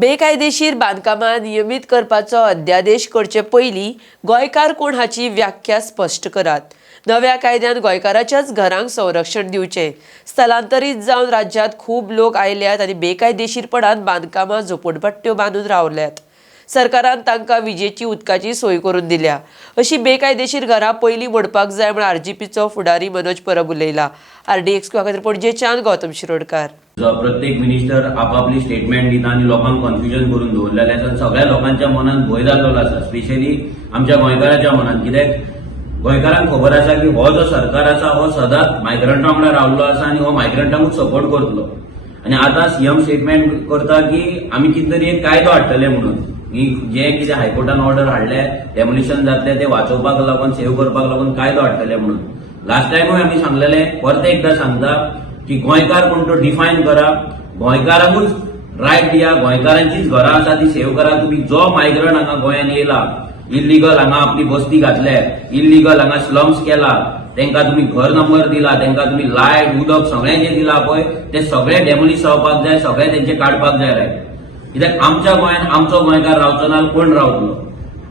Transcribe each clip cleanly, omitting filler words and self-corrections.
बेकायदेशीर बांदकामां नियमित करपाचो अध्यादेश करचे पयलीं गोंयकार कोण हाची व्याख्या स्पश्ट करात। नव्या कायद्यान गोंयकाराच्याच घरांक संरक्षण दिवचें। स्थलांतरीत जावन राज्यांत खूब लोक आयल्यात आनी बेकायदेशीरपणान बांदकामां झोपडपट्ट्यो बांदून रावल्यात। सरकारान तांकां विजेची उदकाची सोय करून दिल्या। अशी बेकायदेशीर घरां पयलीं मोडपाक जाय म्हण आरजीपीचो फुडारी मनोज परब उलयला। RDX खातीर पणजेच्यान गौतम शिरोडकार। प्रत्येक मिनिस्टर आपापली स्टेटमेंट दिता आणि लोकांक कन्फ्युजन करून दवरलेले आसा। सगळ्या लोकांच्या मनात भंय जाल्लो आसा, स्पेशली आमच्या गोंयकाराच्या मनात। कित्याक गोंयकारांक खबर आसा की हो जो सरकार आसा हो सदांच मायग्रंटा वांगडा रावल्लो आसा आणि हो मायग्रंटांकूच सपोर्ट करतलो। आणि आता सीएम स्टेटमेंट करता की आमी कितें तरी एक कायदो हाडटले म्हणून। जे कितें हायकोर्टान ऑर्डर हाडले, डेमोलिशन जातले ते वाचोवपाक लागून, सेव्ह करपाक लागून कायदो हाडटले म्हणून। लास्ट टायमूय आमी सांगलेले, परत एकदा सांगता की गोंयकार कोण तो डिफायन करा, गोंयकारांकूच रायट दिया, गोंयकारांचीच घरां आसा ती सेव्ह करा। तुम्ही जो मायग्रंट हांगा गोंयांत येयला, इल्लीगल हांगा आपली बस्ती घातले, इल्लीगल हांगा स्लम्स केला, तांकां तुम्ही घर नंबर दिला, तांकां तुम्ही लायट उदक सगळें जे दिला पळय ते सगळें डेमोलिश जावपाक जाय, सगळें तेंचे काडपाक जाय रायट। कित्याक आमच्या गोंयांत आमचो गोंयकार रावचो ना, कोण रावतलो?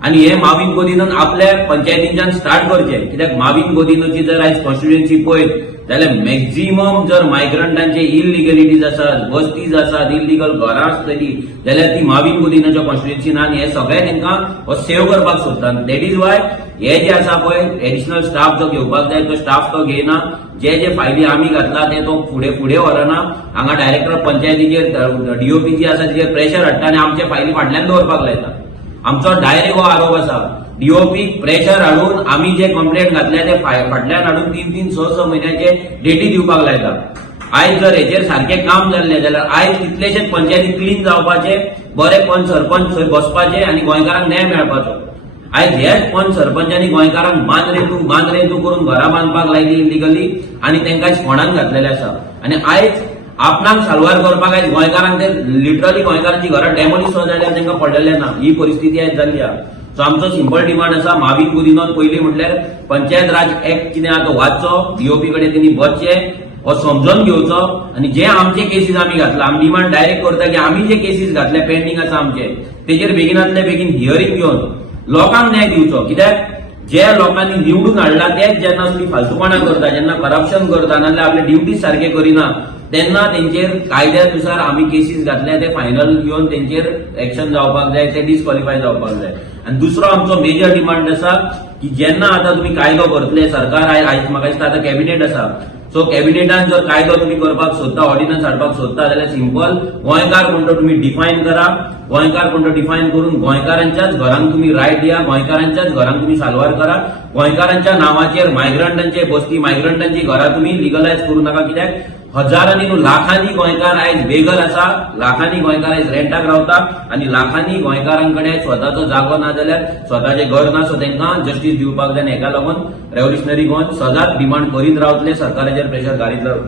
आणि हे माविन गोदिनान आपल्या पंचायतींच्यान स्टार्ट करचे। कित्याक माविन गोदिनाची जर आयज कॉन्स्टिट्युएन्सी पळयत जाल्यार मॅक्झिमम जर मायग्रंटांचे इलिगलिटीज आसात, वस्तीज आसात, इलिगल घरां आसतली जाल्यार ती माविन गोदिनाच्या कॉन्स्टिट्युएन्सीन। आणि हे सगळे तांकां सेव्ह करपाक सोदतात। दॅट इज वाय हे जे आसा पळय एडिशनल स्टाफ जो घेवपाक जाय तो स्टाफ तो घेयना। जे फायली आमी घातला ते तो फुडें व्हरना। हांगा डायरेक्टर पंचायतीचेर डीओपी जी आसा तिचेर प्रेशर हाडटा आनी आमचे फायली फाटल्यान दवरपाक लायता। आमचो डायरेक्ट हो आरोप आसा। डीओपी प्रेशर हाडून आमी जे कंप्लेंट घातल्या ते फाटल्यान हाडून 3-6 म्हयन्याचे डेटी दिवपाक लायता। आयज जर हेचेर सारखें काम जाल्लें जाल्यार आयज कितलेशेच पंचायती क्लीन जावपाचे, बरे पंच सरपंच थंय बसपाचे आनी गोंयकारांक न्याय मेळपाचो। आयज हेच पंच सरपंचांनी गोंयकारांक मांद्रेतू करून घरां बांदपाक लायली इलिगली आणि तांकां फोंडान घातलेले आसा। आणि आयज आपणाक साल्वार करपाक आयज गोंयकारांक ते लिटरली गोंयकारांची घरां डेमोलिश जाल्यार तांकां पडलेले ना। ही परिस्थिती आयज जाल्ली आहा। सो आमचो सिंपल डिमांड आसा, माविन गोदिनान पयलीं म्हटल्यार पंचायत राज एक्ट कितें आहा तो वाचचो, डीओपी कडेन तेणी बसचे, हो समजून घेवचो। आणि जे आमचे केसीस आमी घातला, आमी डिमांड डायरेक्ट करता की आमी जे केसीस घातले पेंडिंग आसा आमचे तेजेर बेगिनातले बेगीन हियरिंग घेवन लोकांक न्याय दिवचो। कित्याक जे लोकांनी निवडून हाडला तेच जेन्ना तुम्ही फालतूपणा करता, जेन्ना करप्शन करता, नाजाल्यार आपले ड्युटीज सारखे करिना, तेन्ना तेंचेर कायद्यानुसार आमी केसीस घातले ते फायनल घेवन तेंचेर एक्शन जावपाक जाय, ते डिस्क्वॉलिफाय जावपाक जाय। आणि दुसरो आमचो मेजर डिमांड आसा की जेन्ना आता तुम्ही कायदो करतले, सरकार आयज म्हाका दिसता आता कॅबिनेट आसा, सो कॅबिनेटान जर कायदो तुम्ही करपाक सोदता, ऑर्डिनन्स हाडपाक सोदता जाल्यार सिंपल गोंयकार कोण तो तुम्ही डिफायन करा। गोंयकार कोण तो डिफायन करून गोंयकारांच्याच घरांक तुम्ही रायट दिया, गोंयकारांच्याच घरांक तुम्ही साल्वार करा। गोंयकारांच्या नावाचेर मायग्रंटांचे बस्ती, मायग्रंटांची घरां तुम्ही लिगलायज करू नाका। कित्याक हजारांनी लाखांनी गोंयकार आयज बेघर आसा, लाखांनी गोंयकार आयज रेंटाक रावता आणि लाखांनी गोंयकारांकडे स्वताचो जागो ना जाल्यार स्वताचे घर ना। सो तांकां जस्टीस दिवपाक जाय। हेका लागून रेव्होल्युशनरी गोंय सदांच डिमांड करीत रावतले, सरकाराचेर प्रेशर घालीत रावतले।